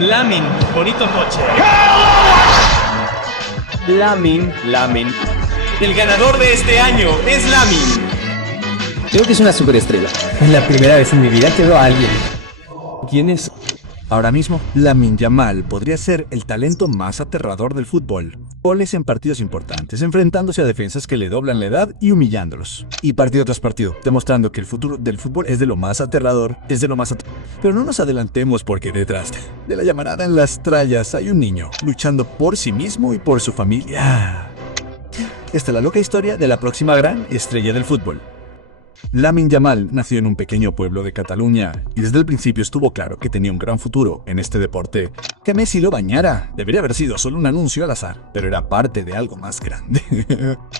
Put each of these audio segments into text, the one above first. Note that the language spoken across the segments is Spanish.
Lamine, bonito coche. Lamine. El ganador de este año es Lamine. Creo que es una superestrella. Es la primera vez en mi vida que veo a alguien. ¿Quién es? Ahora mismo, Lamine Yamal podría ser el talento más aterrador del fútbol. Goles en partidos importantes, enfrentándose a defensas que le doblan la edad y humillándolos. Y partido tras partido, demostrando que el futuro del fútbol es de lo más aterrador, Pero no nos adelantemos porque detrás de la llamarada en las trallas hay un niño luchando por sí mismo y por su familia. Esta es la loca historia de la próxima gran estrella del fútbol. Lamine Yamal nació en un pequeño pueblo de Cataluña y desde el principio estuvo claro que tenía un gran futuro en este deporte. Que Messi lo bañara debería haber sido solo un anuncio al azar, pero era parte de algo más grande.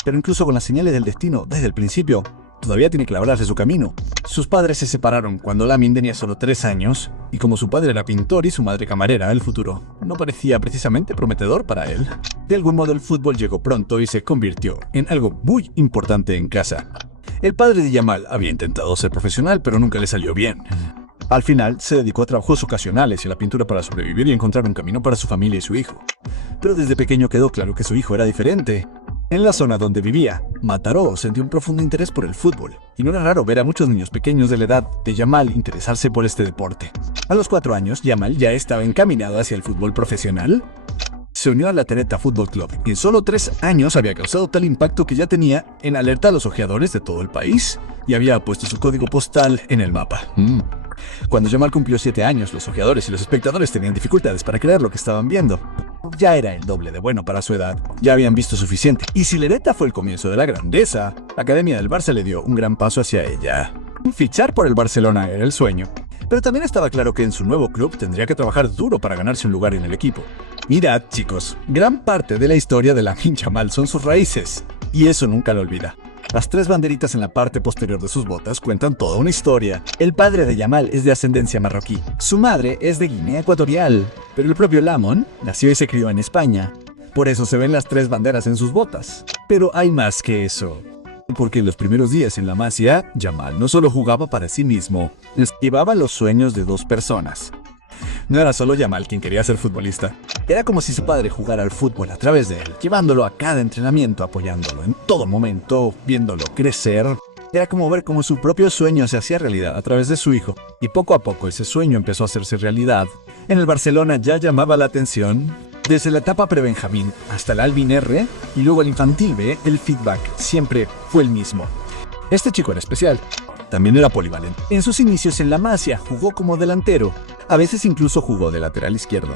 Pero incluso con las señales del destino desde el principio, todavía tiene que labrarse su camino. Sus padres se separaron cuando Lamine tenía solo 3 años, y como su padre era pintor y su madre camarera, el futuro no parecía precisamente prometedor para él. De algún modo el fútbol llegó pronto y se convirtió en algo muy importante en casa. El padre de Yamal había intentado ser profesional, pero nunca le salió bien. Al final, se dedicó a trabajos ocasionales y a la pintura para sobrevivir y encontrar un camino para su familia y su hijo. Pero desde pequeño quedó claro que su hijo era diferente. En la zona donde vivía, Mataró sentía un profundo interés por el fútbol, y no era raro ver a muchos niños pequeños de la edad de Yamal interesarse por este deporte. A los 4 años, Yamal ya estaba encaminado hacia el fútbol profesional. Se unió a la Tereta Fútbol Club y en solo 3 años había causado tal impacto que ya tenía en alerta a los ojeadores de todo el país y había puesto su código postal en el mapa. Cuando Yamal cumplió 7 años, los ojeadores y los espectadores tenían dificultades para creer lo que estaban viendo. Ya era el doble de bueno para su edad, ya habían visto suficiente. Y si Lereta fue el comienzo de la grandeza, la Academia del Barça le dio un gran paso hacia ella. Fichar por el Barcelona era el sueño, pero también estaba claro que en su nuevo club tendría que trabajar duro para ganarse un lugar en el equipo. Mirad, chicos, gran parte de la historia de Lamine Yamal son sus raíces, y eso nunca lo olvida. Las 3 banderitas en la parte posterior de sus botas cuentan toda una historia. El padre de Yamal es de ascendencia marroquí, su madre es de Guinea Ecuatorial, pero el propio Lamine nació y se crió en España. Por eso se ven las 3 banderas en sus botas. Pero hay más que eso. Porque en los primeros días en la Masia, Yamal no solo jugaba para sí mismo, llevaba los sueños de 2 personas. No era solo Yamal quien quería ser futbolista. Era como si su padre jugara al fútbol a través de él, llevándolo a cada entrenamiento, apoyándolo en todo momento, viéndolo crecer. Era como ver cómo su propio sueño se hacía realidad a través de su hijo. Y poco a poco ese sueño empezó a hacerse realidad. En el Barcelona ya llamaba la atención. Desde la etapa pre-Benjamín hasta el Albin R y luego el infantil B, el feedback siempre fue el mismo. Este chico era especial. También era polivalente. En sus inicios en la Masia jugó como delantero. A veces incluso jugó de lateral izquierdo.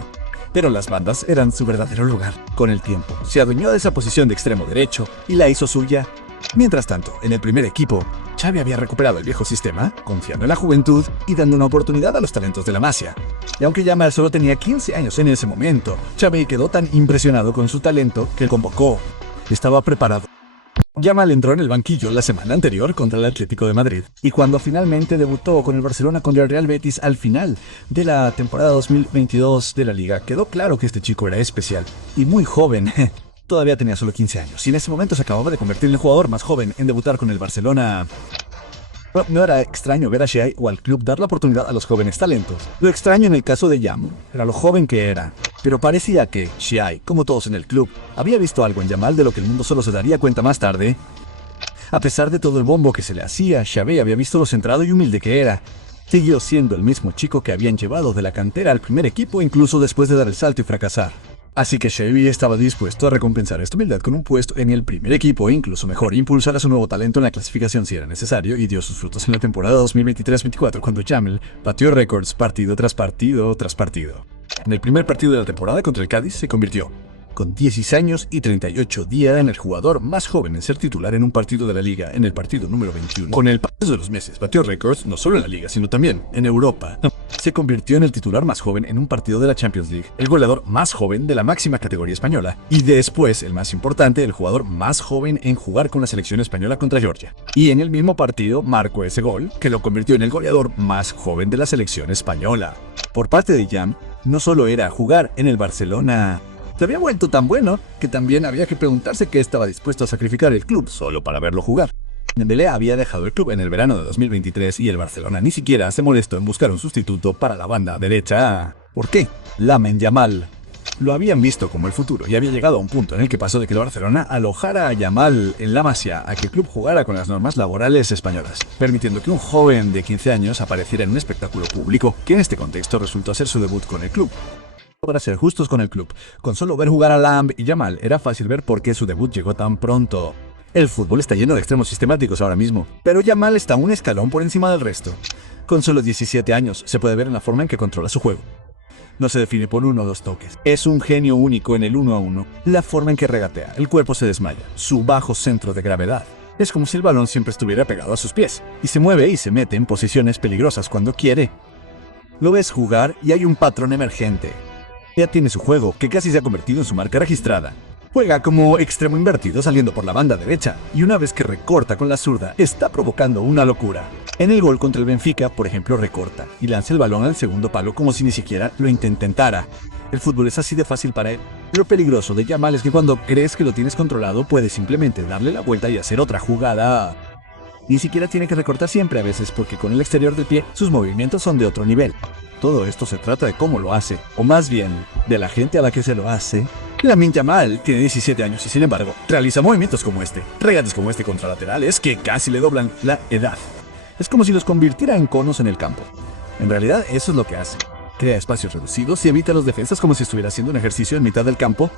Pero las bandas eran su verdadero lugar. Con el tiempo, se adueñó de esa posición de extremo derecho y la hizo suya. Mientras tanto, en el primer equipo, Xavi había recuperado el viejo sistema, confiando en la juventud y dando una oportunidad a los talentos de la Masia. Y aunque Yamal solo tenía 15 años en ese momento, Xavi quedó tan impresionado con su talento que convocó. Estaba preparado. Yamal entró en el banquillo la semana anterior contra el Atlético de Madrid, y cuando finalmente debutó con el Barcelona contra el Real Betis al final de la temporada 2022 de la Liga, quedó claro que este chico era especial y muy joven. Todavía tenía solo 15 años y en ese momento se acababa de convertir en el jugador más joven en debutar con el Barcelona. No era extraño ver a Xai o al club dar la oportunidad a los jóvenes talentos. Lo extraño en el caso de Yam era lo joven que era, pero parecía que Xai, como todos en el club, había visto algo en Yamal de lo que el mundo solo se daría cuenta más tarde. A pesar de todo el bombo que se le hacía, Xavi había visto lo centrado y humilde que era. Siguió siendo el mismo chico que habían llevado de la cantera al primer equipo incluso después de dar el salto y fracasar. Así que Xavi estaba dispuesto a recompensar esta humildad con un puesto en el primer equipo e incluso mejor, impulsar a su nuevo talento en la clasificación si era necesario, y dio sus frutos en la temporada 2023-24 cuando Yamal batió récords partido tras partido tras partido. En el primer partido de la temporada contra el Cádiz se convirtió, con 16 años y 38 días, en el jugador más joven en ser titular en un partido de la Liga en el partido número 21. Con el paso de los meses batió récords no solo en la Liga sino también en Europa. Se convirtió en el titular más joven en un partido de la Champions League, el goleador más joven de la máxima categoría española y después, el más importante, el jugador más joven en jugar con la selección española contra Georgia. Y en el mismo partido marcó ese gol que lo convirtió en el goleador más joven de la selección española. Por parte de Yam, no solo era jugar en el Barcelona, se había vuelto tan bueno que también había que preguntarse qué estaba dispuesto a sacrificar el club solo para verlo jugar. Dembélé había dejado el club en el verano de 2023 y el Barcelona ni siquiera se molestó en buscar un sustituto para la banda derecha. ¿Por qué? Lamine Yamal lo habían visto como el futuro y había llegado a un punto en el que pasó de que el Barcelona alojara a Yamal en la Masia a que el club jugara con las normas laborales españolas, permitiendo que un joven de 15 años apareciera en un espectáculo público, que en este contexto resultó ser su debut con el club. Para ser justos con el club, con solo ver jugar a Lamb y Yamal era fácil ver por qué su debut llegó tan pronto. El fútbol está lleno de extremos sistemáticos ahora mismo, pero Yamal está un escalón por encima del resto. Con solo 17 años se puede ver en la forma en que controla su juego. No se define por uno o dos toques. Es un genio único en el 1 a 1. La forma en que regatea, el cuerpo se desmaya, su bajo centro de gravedad. Es como si el balón siempre estuviera pegado a sus pies, y se mueve y se mete en posiciones peligrosas cuando quiere. Lo ves jugar y hay un patrón emergente. Ya tiene su juego, que casi se ha convertido en su marca registrada. Juega como extremo invertido saliendo por la banda derecha, y una vez que recorta con la zurda, está provocando una locura. En el gol contra el Benfica, por ejemplo, recorta y lanza el balón al segundo palo como si ni siquiera lo intentara. El fútbol es así de fácil para él. Lo peligroso de Yamal es que cuando crees que lo tienes controlado, puedes simplemente darle la vuelta y hacer otra jugada. Ni siquiera tiene que recortar siempre a veces, porque con el exterior del pie, sus movimientos son de otro nivel. Todo esto se trata de cómo lo hace, o más bien, de la gente a la que se lo hace. Lamine Yamal tiene 17 años y sin embargo, realiza movimientos como este, regates como este contra laterales que casi le doblan la edad. Es como si los convirtiera en conos en el campo. En realidad, eso es lo que hace. Crea espacios reducidos y evita a los defensas como si estuviera haciendo un ejercicio en mitad del campo.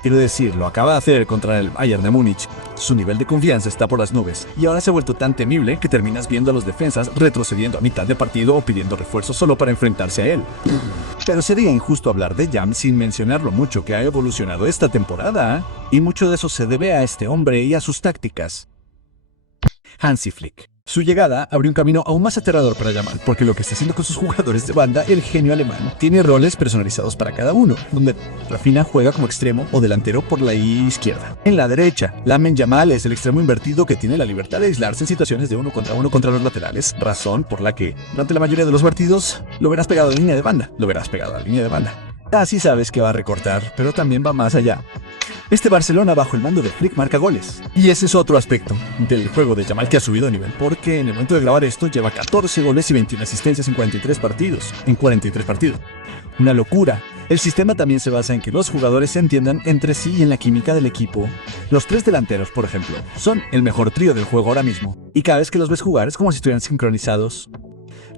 Quiero decir, lo acaba de hacer contra el Bayern de Múnich. Su nivel de confianza está por las nubes, y ahora se ha vuelto tan temible que terminas viendo a los defensas retrocediendo a mitad de partido o pidiendo refuerzos solo para enfrentarse a él. Pero sería injusto hablar de Jam sin mencionar lo mucho que ha evolucionado esta temporada, y mucho de eso se debe a este hombre y a sus tácticas. Hansi Flick. Su llegada abrió un camino aún más aterrador para Yamal, porque lo que está haciendo con sus jugadores de banda, el genio alemán, tiene roles personalizados para cada uno, donde Rafinha juega como extremo o delantero por la izquierda. En la derecha, Lamine Yamal es el extremo invertido que tiene la libertad de aislarse en situaciones de uno contra los laterales, razón por la que, durante la mayoría de los partidos, lo verás pegado a la línea de banda. Así sabes que va a recortar, pero también va más allá. Este Barcelona bajo el mando de Flick marca goles. Y ese es otro aspecto del juego de Yamal que ha subido de nivel, porque en el momento de grabar esto lleva 14 goles y 21 asistencias en 43 partidos. Una locura. El sistema también se basa en que los jugadores se entiendan entre sí y en la química del equipo. Los tres delanteros, por ejemplo, son el mejor trío del juego ahora mismo. Y cada vez que los ves jugar es como si estuvieran sincronizados.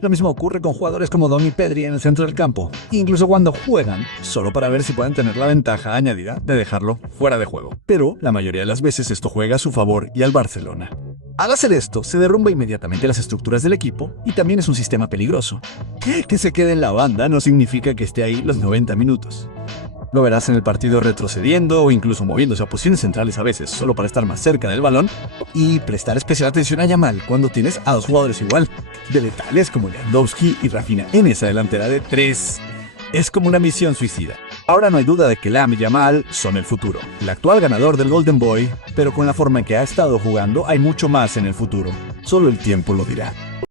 Lo mismo ocurre con jugadores como Don y Pedri en el centro del campo, incluso cuando juegan, solo para ver si pueden tener la ventaja añadida de dejarlo fuera de juego. Pero la mayoría de las veces esto juega a su favor y al Barcelona. Al hacer esto, se derrumba inmediatamente las estructuras del equipo y también es un sistema peligroso. Que se quede en la banda no significa que esté ahí los 90 minutos. Lo verás en el partido retrocediendo o incluso moviéndose a posiciones centrales a veces, solo para estar más cerca del balón y prestar especial atención a Yamal cuando tienes a dos jugadores igual de letales como Lewandowski y Rafinha en esa delantera de 3. Es como una misión suicida. Ahora no hay duda de que Lamine Yamal son el futuro, el actual ganador del Golden Boy, pero con la forma en que ha estado jugando hay mucho más en el futuro. Solo el tiempo lo dirá.